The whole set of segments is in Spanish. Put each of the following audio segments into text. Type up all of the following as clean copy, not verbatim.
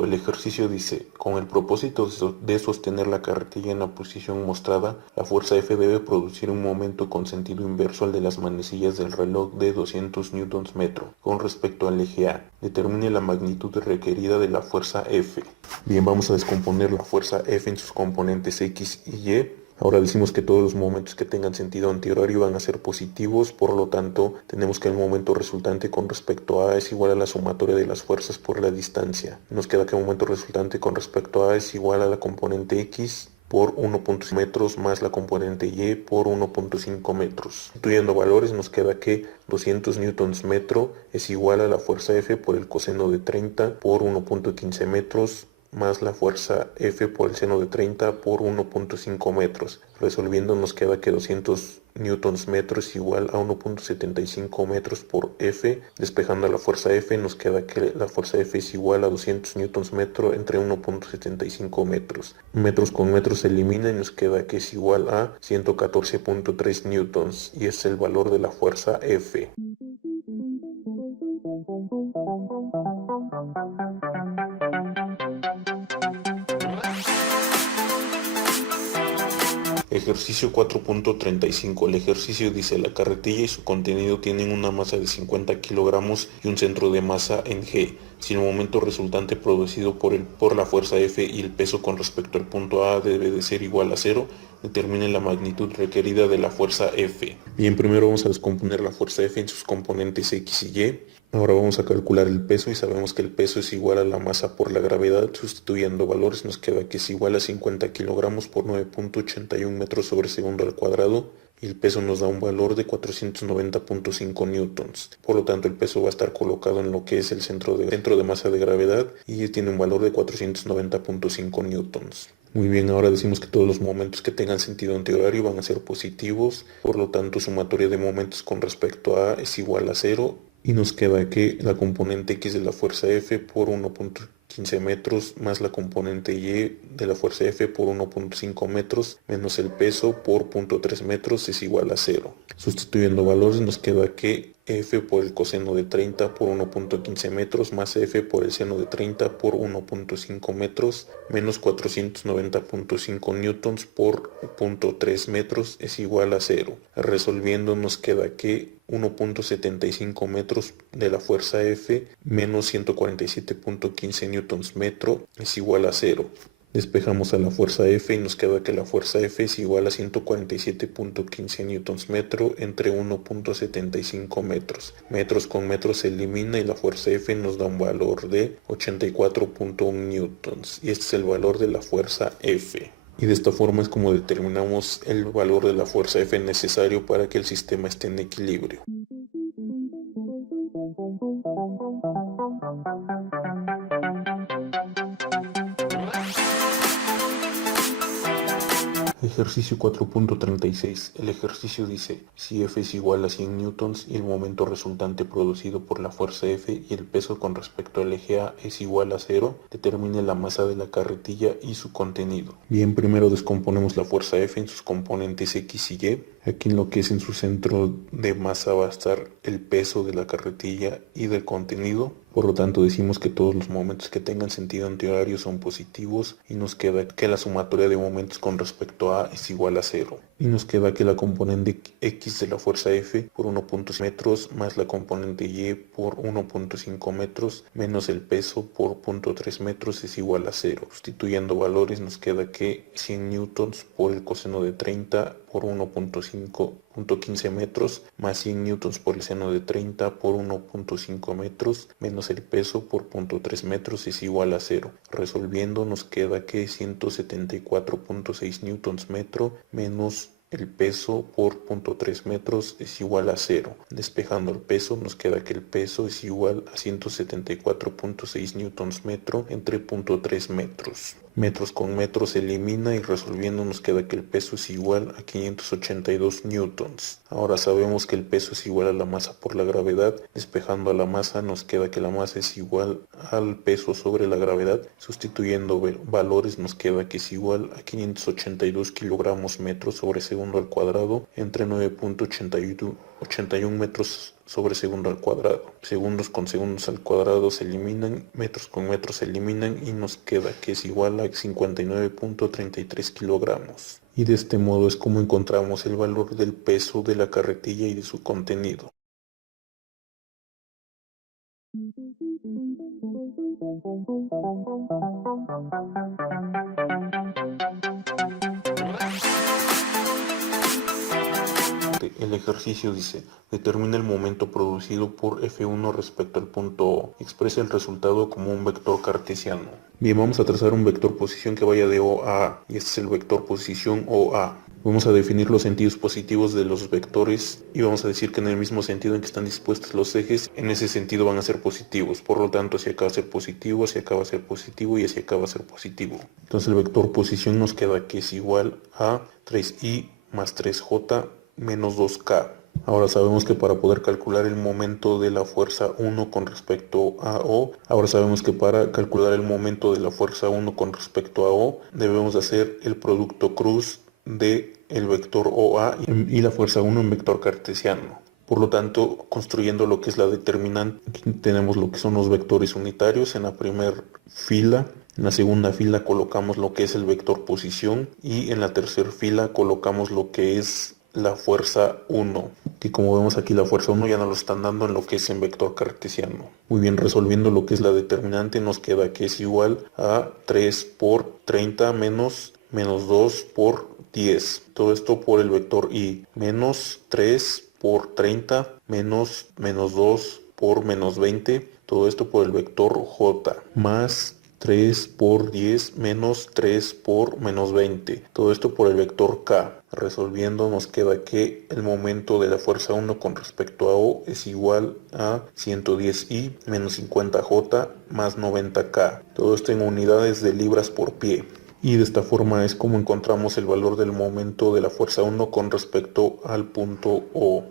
4. El ejercicio dice, con el propósito de sostener la carretilla en la posición mostrada, la fuerza F debe producir un momento con sentido inverso al de las manecillas del reloj de 200 Nm con respecto al eje A. Determine la magnitud requerida de la fuerza F. Bien, vamos a descomponer la fuerza F en sus componentes X y Y. Ahora decimos que todos los momentos que tengan sentido antihorario van a ser positivos, por lo tanto tenemos que el momento resultante con respecto a es igual a la sumatoria de las fuerzas por la distancia. Nos queda que el momento resultante con respecto a es igual a la componente X por 1.5 metros más la componente Y por 1.5 metros. Sustituyendo valores nos queda que 200 newtons metro es igual a la fuerza F por el coseno de 30 por 1.15 metros más la fuerza F por el seno de 30 por 1.5 metros. Resolviendo nos queda que 200 newtons metro es igual a 1.75 metros por F. Despejando la fuerza F nos queda que la fuerza F es igual a 200 newtons metro entre 1.75 metros. Metros con metros se elimina y nos queda que es igual a 114.3 newtons y es el valor de la fuerza F. Ejercicio 4.35. El ejercicio dice, la carretilla y su contenido tienen una masa de 50 kilogramos y un centro de masa en G. Si el momento resultante producido por la fuerza F y el peso con respecto al punto A debe de ser igual a 0, determine la magnitud requerida de la fuerza F. Bien, primero vamos a descomponer la fuerza F en sus componentes X y Y. Ahora vamos a calcular el peso y sabemos que el peso es igual a la masa por la gravedad. Sustituyendo valores nos queda que es igual a 50 kilogramos por 9.81 metros sobre segundo al cuadrado y el peso nos da un valor de 490.5 newtons. Por lo tanto el peso va a estar colocado en lo que es el centro de masa de gravedad y tiene un valor de 490.5 newtons. Muy bien, ahora decimos que todos los momentos que tengan sentido antihorario van a ser positivos, por lo tanto sumatoria de momentos con respecto a es igual a 0 y nos queda que la componente X de la fuerza F por 1.15 metros más la componente Y de la fuerza F por 1.5 metros menos el peso por 0.3 metros es igual a 0. Sustituyendo valores nos queda que F por el coseno de 30 por 1.15 metros más F por el seno de 30 por 1.5 metros menos 490.5 newtons por 0.3 metros es igual a 0. Resolviendo nos queda que 1.75 metros de la fuerza F menos 147.15 newtons metro es igual a 0. Despejamos a la fuerza F y nos queda que la fuerza F es igual a 147.15 newtons metro entre 1.75 metros. Metros con metros se elimina y la fuerza F nos da un valor de 84.1 newtons. Y este es el valor de la fuerza F. Y de esta forma es como determinamos el valor de la fuerza F necesario para que el sistema esté en equilibrio. Ejercicio 4.36. El ejercicio dice, si F es igual a 100 newtons y el momento resultante producido por la fuerza F y el peso con respecto al eje A es igual a 0, determine la masa de la carretilla y su contenido. Bien, primero descomponemos la fuerza F en sus componentes X y Y. Aquí en lo que es en su centro de masa va a estar el peso de la carretilla y del contenido. Por lo tanto decimos que todos los momentos que tengan sentido antihorario son positivos y nos queda que la sumatoria de momentos con respecto a es igual a 0. Y nos queda que la componente X de la fuerza F por 1.5 metros más la componente Y por 1.5 metros menos el peso por 0.3 metros es igual a 0. Sustituyendo valores nos queda que 100 newtons por el coseno de 30 por 1.15 metros más 100 newtons por el seno de 30 por 1.5 metros menos el peso por 0.3 metros es igual a 0. Resolviendo nos queda que 174.6 newtons metro menos el peso por 0.3 metros es igual a 0. Despejando el peso nos queda que el peso es igual a 174.6 newtons metro entre 0.3 metros. Metros con metros se elimina y resolviendo nos queda que el peso es igual a 582 newtons. Ahora sabemos que el peso es igual a la masa por la gravedad. Despejando a la masa nos queda que la masa es igual al peso sobre la gravedad. Sustituyendo valores nos queda que es igual a 582 kilogramos metros sobre segundo al cuadrado entre 9.81 metros sobre segundo al cuadrado. Segundos con segundos al cuadrado se eliminan, metros con metros se eliminan y nos queda que es igual a 59.33 kilogramos. Y de este modo es como encontramos el valor del peso de la carretilla y de su contenido. El ejercicio dice, determina el momento producido por F1 respecto al punto O. Expresa el resultado como un vector cartesiano. Bien, vamos a trazar un vector posición que vaya de O a A, y este es el vector posición OA. Vamos a definir los sentidos positivos de los vectores y vamos a decir que en el mismo sentido en que están dispuestos los ejes, en ese sentido van a ser positivos. Por lo tanto, hacia acá va a ser positivo, hacia acá va a ser positivo y hacia acá va a ser positivo. Entonces el vector posición nos queda que es igual a 3i más 3j menos 2k. Ahora sabemos que para poder calcular el momento de la fuerza 1 con respecto a O, debemos hacer el producto cruz de el vector OA y la fuerza 1 en vector cartesiano. Por lo tanto, construyendo lo que es la determinante, tenemos lo que son los vectores unitarios en la primera fila. En la segunda fila colocamos lo que es el vector posición y en la tercera fila colocamos lo que es la fuerza 1, que como vemos aquí la fuerza 1 ya nos lo están dando en lo que es en vector cartesiano. Muy bien, resolviendo lo que es la determinante nos queda que es igual a 3 por 30 menos 2 por 10. Todo esto por el vector I, menos 3 por 30 menos 2 por menos 20. Todo esto por el vector J, más 3 por 10 menos 3 por menos 20. Todo esto por el vector K. Resolviendo nos queda que el momento de la fuerza 1 con respecto a O es igual a 110I menos 50J más 90K. Todo esto en unidades de libras por pie. Y de esta forma es como encontramos el valor del momento de la fuerza 1 con respecto al punto O.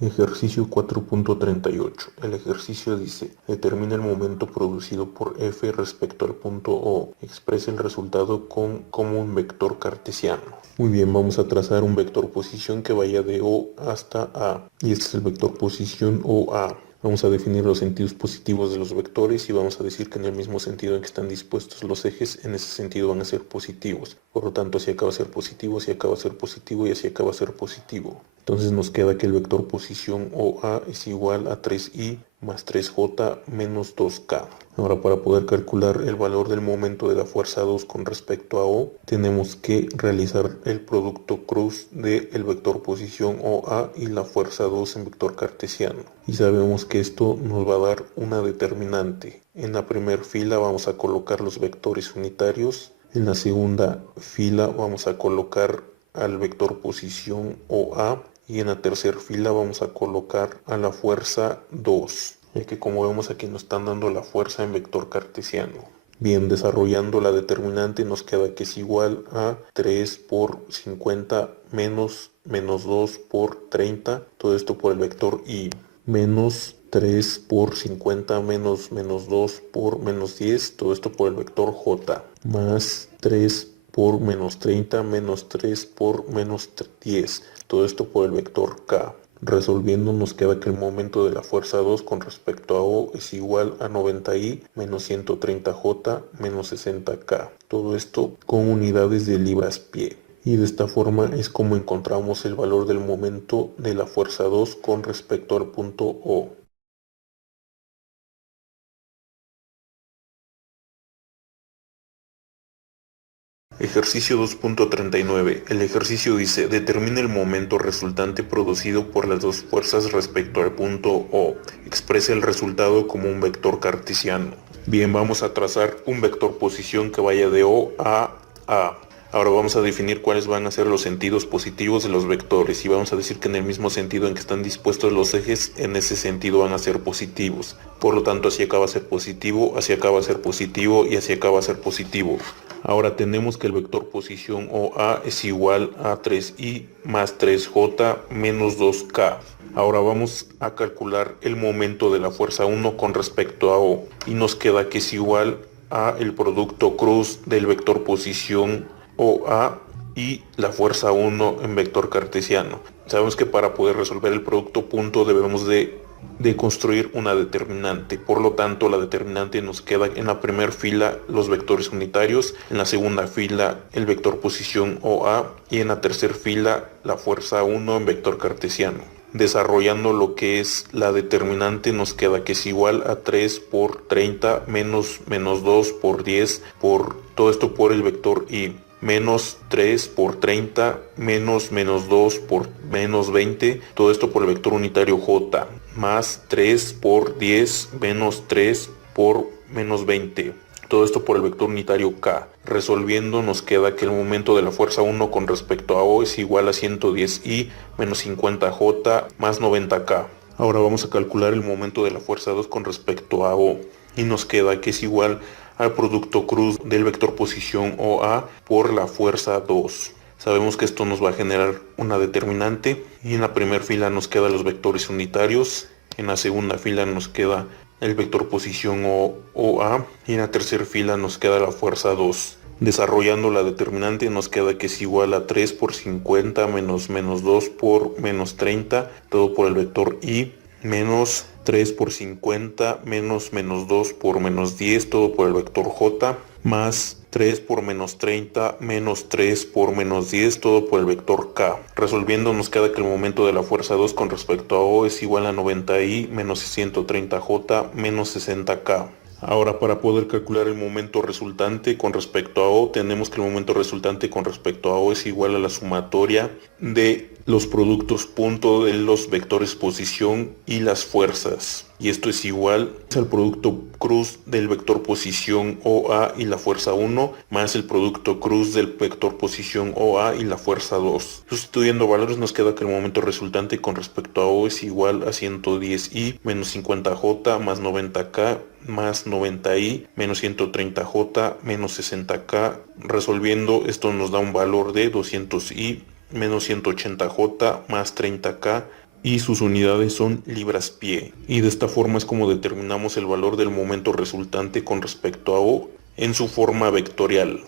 Ejercicio 4.38. El ejercicio dice, determina el momento producido por F respecto al punto O. Expresa el resultado como un vector cartesiano. Muy bien, vamos a trazar un vector posición que vaya de O hasta A. Y este es el vector posición OA. Vamos a definir los sentidos positivos de los vectores y vamos a decir que en el mismo sentido en que están dispuestos los ejes, en ese sentido van a ser positivos. Por lo tanto, hacia acá va a ser positivo, hacia acá va a ser positivo y hacia acá va a ser positivo. Entonces nos queda que el vector posición OA es igual a 3i más 3j menos 2k. Ahora, para poder calcular el valor del momento de la fuerza 2 con respecto a O, tenemos que realizar el producto cruz del vector posición OA y la fuerza 2 en vector cartesiano. Y sabemos que esto nos va a dar una determinante. En la primera fila vamos a colocar los vectores unitarios. En la segunda fila vamos a colocar al vector posición OA. Y en la tercera fila vamos a colocar a la fuerza 2, ya que como vemos aquí nos están dando la fuerza en vector cartesiano. Bien, desarrollando la determinante nos queda que es igual a 3 por 50 menos 2 por 30, todo esto por el vector I, menos 3 por 50 menos 2 por menos 10, todo esto por el vector J, más 3 por menos 30 menos 3 por menos 10, todo esto por el vector K. Resolviendo nos queda que el momento de la fuerza 2 con respecto a O es igual a 90i menos 130j menos 60k. Todo esto con unidades de libras-pie. Y de esta forma es como encontramos el valor del momento de la fuerza 2 con respecto al punto O. Ejercicio 2.39. El ejercicio dice, determina el momento resultante producido por las dos fuerzas respecto al punto O. Expresa el resultado como un vector cartesiano. Bien, vamos a trazar un vector posición que vaya de O a A. Ahora vamos a definir cuáles van a ser los sentidos positivos de los vectores y vamos a decir que en el mismo sentido en que están dispuestos los ejes, en ese sentido van a ser positivos. Por lo tanto, hacia acá va a ser positivo, hacia acá va a ser positivo y hacia acá va a ser positivo. Ahora tenemos que el vector posición OA es igual a 3i más 3j menos 2k. Ahora vamos a calcular el momento de la fuerza 1 con respecto a O, y nos queda que es igual a el producto cruz del vector posición OA y la fuerza 1 en vector cartesiano. Sabemos que para poder resolver el producto punto debemos de construir una determinante. Por lo tanto, la determinante nos queda en la primera fila los vectores unitarios, en la segunda fila el vector posición OA y en la tercera fila la fuerza 1 en vector cartesiano. Desarrollando lo que es la determinante, nos queda que es igual a 3 por 30 menos 2 por 10 por todo esto por el vector y menos 3 por 30 menos 2 por menos 20, todo esto por el vector unitario J, más 3 por 10 menos 3 por menos 20. Todo esto por el vector unitario K. Resolviendo nos queda que el momento de la fuerza 1 con respecto a O es igual a 110I menos 50J más 90K. Ahora vamos a calcular el momento de la fuerza 2 con respecto a O. Y nos queda que es igual al producto cruz del vector posición OA por la fuerza 2. Sabemos que esto nos va a generar una determinante. Y en la primera fila nos quedan los vectores unitarios. En la segunda fila nos queda el vector posición OA y en la tercera fila nos queda la fuerza 2. Desarrollando la determinante nos queda que es igual a 3 por 50 menos 2 por menos 30, todo por el vector I, menos 3 por 50 menos 2 por menos 10, todo por el vector J, más 3 por menos 30 menos 3 por menos 10, todo por el vector K. Resolviendo nos queda que el momento de la fuerza 2 con respecto a O es igual a 90I menos 130J menos 60K. Ahora, para poder calcular el momento resultante con respecto a O, tenemos que el momento resultante con respecto a O es igual a la sumatoria de los productos punto de los vectores posición y las fuerzas. Y esto es igual al producto cruz del vector posición OA y la fuerza 1 más el producto cruz del vector posición OA y la fuerza 2. Sustituyendo valores nos queda que el momento resultante con respecto a O es igual a 110I menos 50J más 90K más 90I menos 130J menos 60K. Resolviendo esto nos da un valor de 200I menos 180J más 30K y sus unidades son libras-pie. Y de esta forma es como determinamos el valor del momento resultante con respecto a O en su forma vectorial.